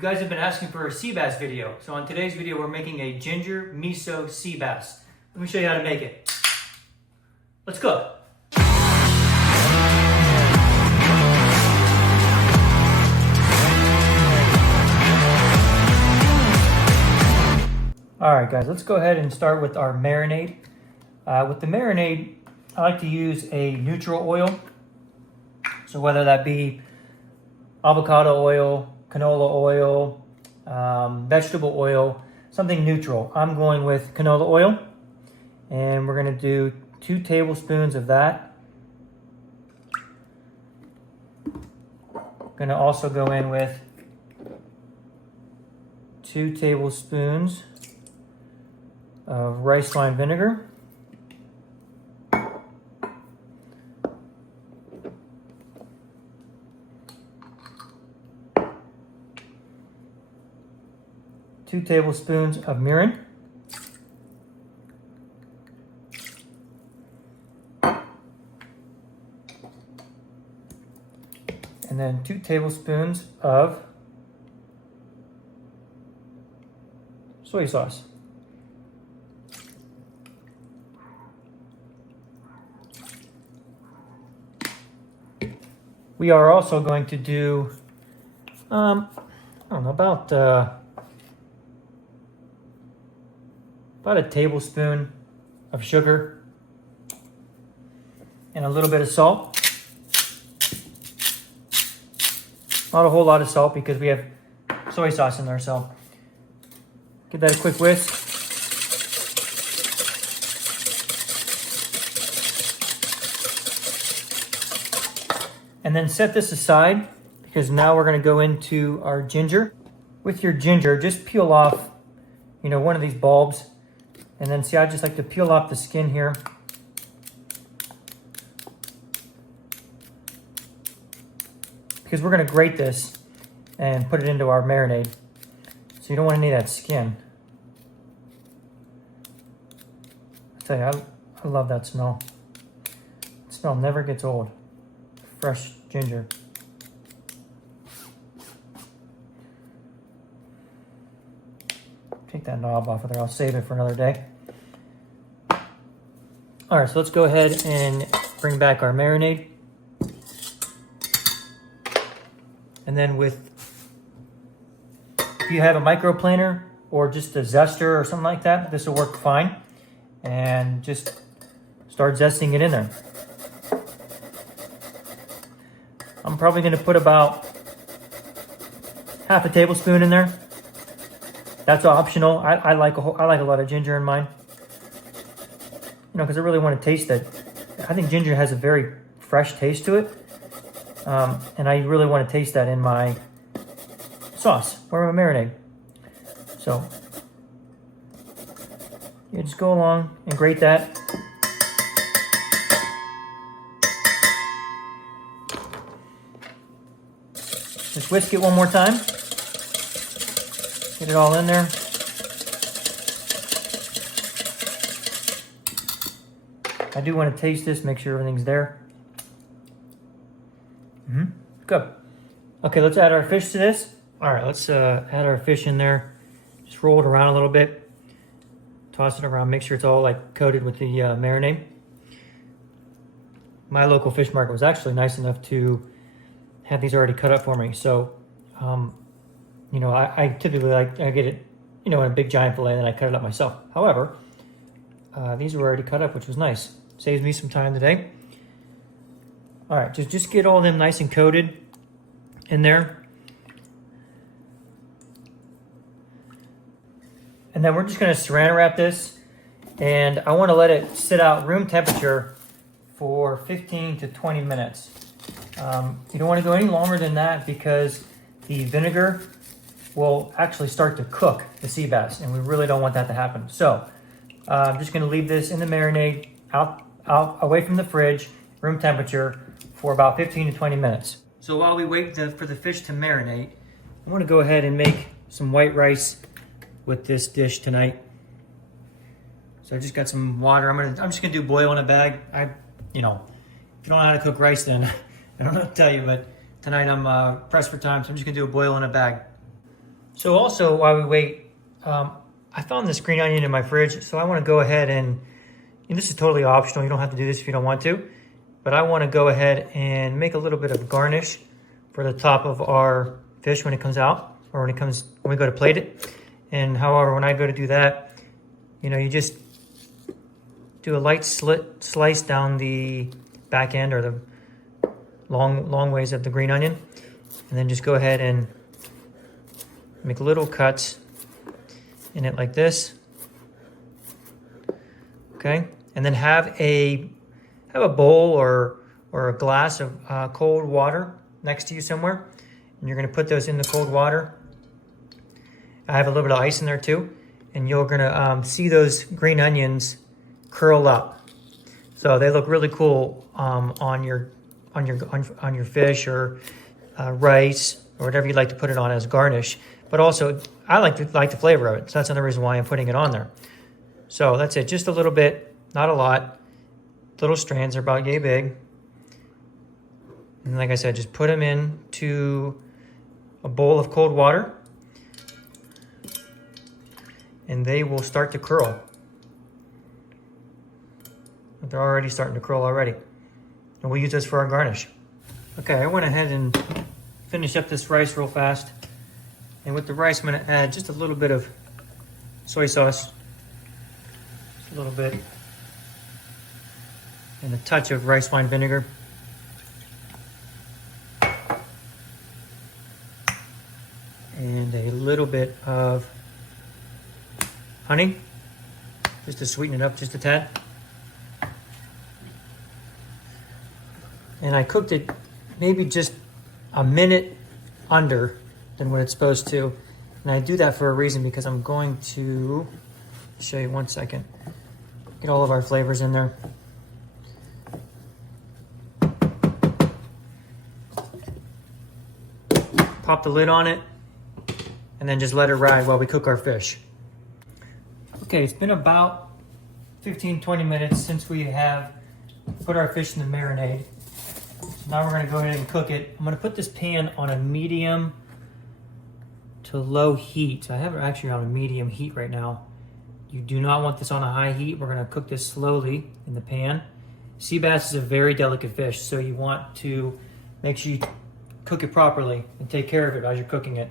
You guys have been asking for a sea bass video. So on today's video, we're making a ginger miso sea bass. Let me show you how to make it. Let's go. All right, guys, let's go ahead and start with our marinade. With the marinade, I like to use a neutral oil. So whether that be avocado oil, canola oil, vegetable oil, something neutral. I'm going with canola oil, and we're gonna do 2 tablespoons of that. Gonna also go in with 2 tablespoons of rice wine vinegar. Two tablespoons of mirin. And then 2 tablespoons of soy sauce. We are also going to do, I don't know, about a tablespoon of sugar and a little bit of salt. Not a whole lot of salt because we have soy sauce in there, so give that a quick whisk. And then set this aside because now we're going to go into our ginger. With your ginger, just peel off, one of these bulbs. And then see, I just like to peel off the skin here. Because we're going to grate this and put it into our marinade. So you don't want any of that skin. I tell you, I love that smell. The smell never gets old. Fresh ginger. Take that knob off of there. I'll save it for another day. All right, so let's go ahead and bring back our marinade. And then if you have a microplaner or just a zester or something like that, this will work fine. And just start zesting it in there. I'm probably going to put about half a tablespoon in there. That's optional. I like a lot of ginger in mine. Because I really want to taste it. I think ginger has a very fresh taste to it. And I really want to taste that in my sauce or my marinade. So, you just go along and grate that. Just whisk it one more time. Get it all in there. I do want to taste this, make sure everything's there. Good. Okay, let's add our fish to this. All right, let's add our fish in there. Just roll it around a little bit. Toss it around, make sure it's all coated with the marinade. My local fish market was actually nice enough to have these already cut up for me. So, I typically I get it, in a big giant fillet, and I cut it up myself. However, these were already cut up, which was nice. Saves me some time today. All right, just get all of them nice and coated in there. And then we're just gonna saran wrap this, and I wanna let it sit out room temperature for 15 to 20 minutes. You don't wanna go any longer than that because the vinegar will actually start to cook the sea bass, and we really don't want that to happen. So I'm just gonna leave this in the marinade out away from the fridge, room temperature, for about 15 to 20 minutes. So while we wait for the fish to marinate, I want to go ahead and make some white rice with this dish tonight. So I just got some water. I'm just gonna do boil in a bag. If you don't know how to cook rice, then I don't know what to tell you. But tonight I'm pressed for time, so I'm just gonna do a boil in a bag. So also while we wait, I found this green onion in my fridge, so I want to go ahead and this is totally optional. You don't have to do this if you don't want to, but I want to go ahead and make a little bit of garnish for the top of our fish when it comes out, or when we go to plate it. And however, when I go to do that, you just do a light slice down the back end or the long ways of the green onion, and then just go ahead and make little cuts in it like this. Okay, and then have a bowl or a glass of cold water next to you somewhere, and you're going to put those in the cold water. I have a little bit of ice in there too, and you're going to see those green onions curl up. So they look really cool on your fish or rice or whatever you'd like to put it on as garnish. But also, I like the flavor of it, so that's another reason why I'm putting it on there. So that's it, just a little bit, not a lot. Little strands are about yay big. And like I said, just put them into a bowl of cold water, and they will start to curl. They're already starting to curl already. And we'll use this for our garnish. Okay, I went ahead and finished up this rice real fast. And with the rice, I'm going to add just a little bit of soy sauce. Just a little bit. And a touch of rice wine vinegar. And a little bit of honey, just to sweeten it up just a tad. And I cooked it maybe just a minute under than what it's supposed to. And I do that for a reason, because I'm going to show you 1 second. Get all of our flavors in there. Pop the lid on it, and then just let it ride while we cook our fish. Okay, it's been about 15-20 minutes since we have put our fish in the marinade. So now we're going to go ahead and cook it. I'm going to put this pan on a medium to low heat. I have it actually on a medium heat right now. You do not want this on a high heat. We're going to cook this slowly in the pan. Sea bass is a very delicate fish, so you want to make sure you cook it properly and take care of it as you're cooking it.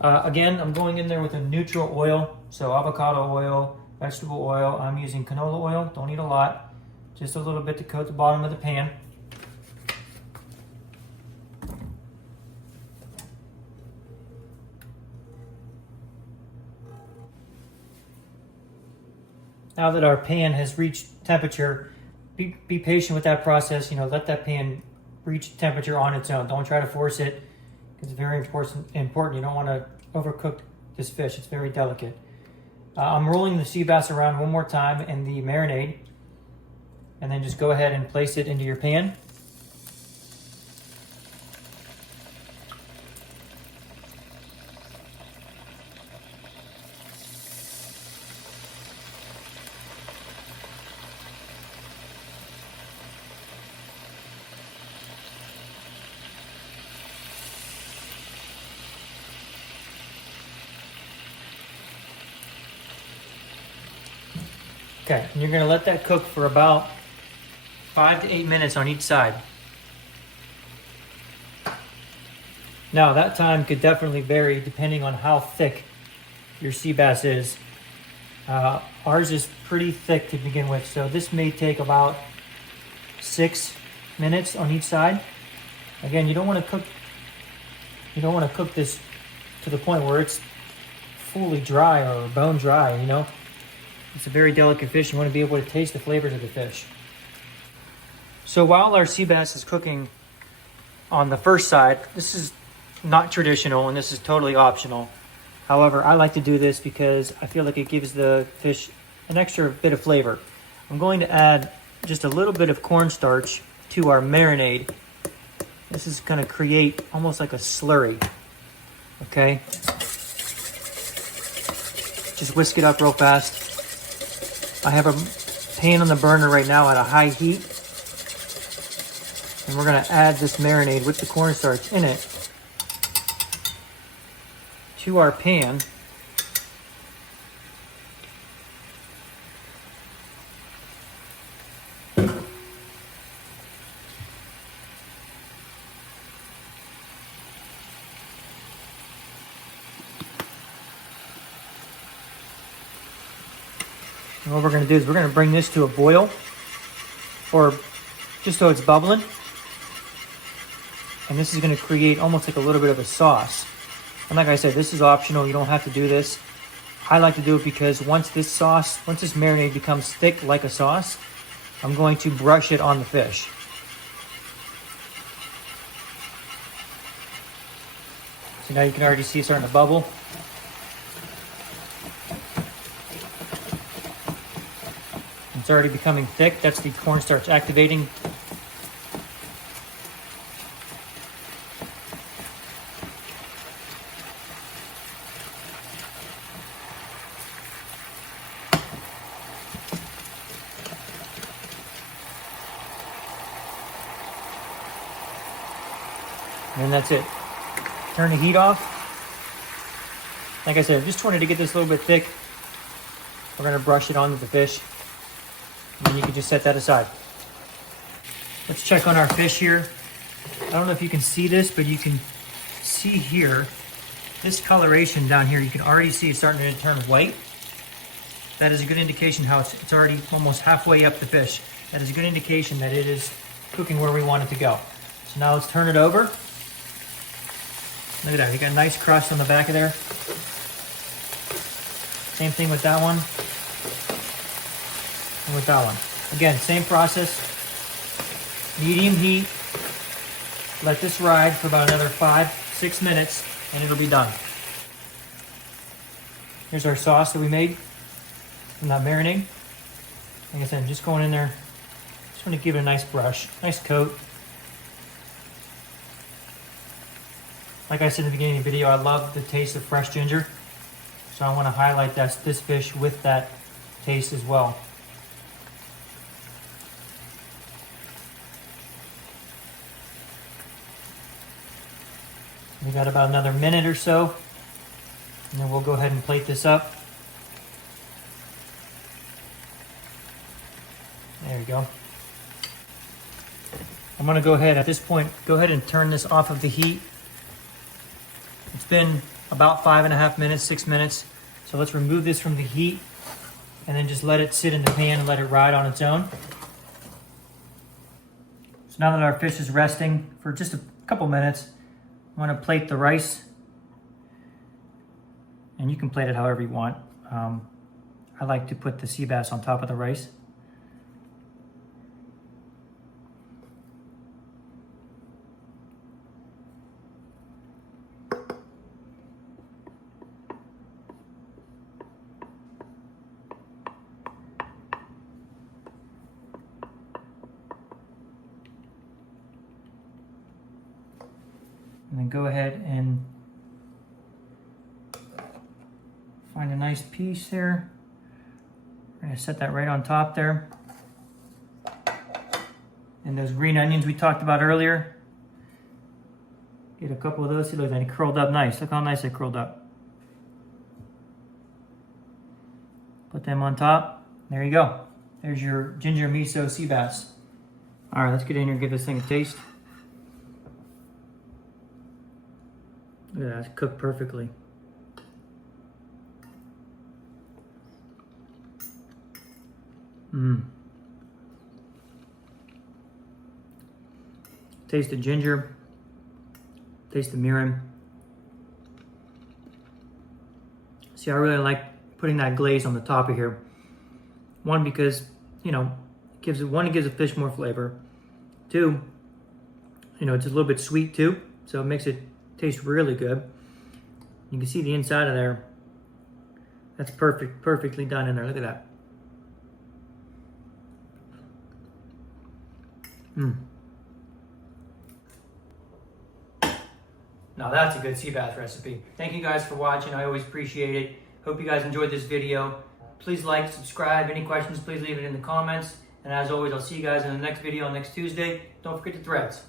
Again, I'm going in there with a neutral oil, so avocado oil, vegetable oil. I'm using canola oil, don't need a lot, just a little bit to coat the bottom of the pan. Now that our pan has reached temperature, be patient with that process. Let that pan reach temperature on its own. Don't try to force it. It's very important. You don't want to overcook this fish. It's very delicate. I'm rolling the sea bass around one more time in the marinade, and then just go ahead and place it into your pan. Okay, and you're going to let that cook for about 5 to 8 minutes on each side. Now, that time could definitely vary depending on how thick your sea bass is. Ours is pretty thick to begin with, so this may take about 6 minutes on each side. Again, you don't want to cook this to the point where it's fully dry or bone dry, It's a very delicate fish. You want to be able to taste the flavors of the fish. So while our sea bass is cooking on the first side, this is not traditional and this is totally optional. However, I like to do this because I feel like it gives the fish an extra bit of flavor. I'm going to add just a little bit of cornstarch to our marinade. This is going to create almost like a slurry. Okay? Just whisk it up real fast. I have a pan on the burner right now at a high heat. And we're going to add this marinade with the cornstarch in it. to our pan. And what we're going to do is we're going to bring this to a boil, or just so it's bubbling. And this is going to create almost like a little bit of a sauce. And like I said, this is optional. You don't have to do this. I like to do it because once this marinade becomes thick like a sauce, I'm going to brush it on the fish. So now you can already see it starting to bubble. It's already becoming thick. That's the cornstarch activating. And that's it. Turn the heat off. Like I said, I just wanted to get this a little bit thick. We're going to brush it onto the fish. And then you can just set that aside. Let's check on our fish here. I don't know if you can see this, but you can see here, this coloration down here, you can already see it's starting to turn white. That is a good indication how it's already almost halfway up the fish. That is a good indication that it is cooking where we want it to go. So now let's turn it over. Look at that, you got a nice crust on the back of there. Same thing with that one. And with that one. Again, same process. Medium heat. Let this ride for about another 5-6 minutes and it'll be done. Here's our sauce that we made from that marinade. Like I said, I'm just going in there. Just want to give it a nice brush, nice coat. Like I said in the beginning of the video, I love the taste of fresh ginger. So I want to highlight this fish with that taste as well. We got about another minute or so, and then we'll go ahead and plate this up. There you go. I'm going to go ahead, at this point, go ahead and turn this off of the heat. It's been about 5.5 minutes, 6 minutes. So let's remove this from the heat and then just let it sit in the pan and let it ride on its own. So now that our fish is resting for just a couple minutes, I want to plate the rice, and you can plate it however you want. I like to put the sea bass on top of the rice. And then go ahead and find a nice piece there. We're going to set that right on top there. And those green onions we talked about earlier. Get a couple of those. See, look, they curled up nice. Look how nice they curled up. Put them on top. There you go. There's your ginger miso sea bass. All right, let's get in here and give this thing a taste. Look at that, it's cooked perfectly. Taste the ginger. Taste the mirin. See, I really like putting that glaze on the top of here. One, because, you know, it gives the fish more flavor. Two, you know, it's a little bit sweet too, so it makes it taste really good. You can see the inside of there. That's perfectly done in there. Look at that. Now that's a good sea bass recipe. Thank you guys for watching. I always appreciate it. Hope you guys enjoyed this video. Please like, subscribe. Any questions, please leave it in the comments. And as always, I'll see you guys in the next video on next Tuesday. Don't forget the threads.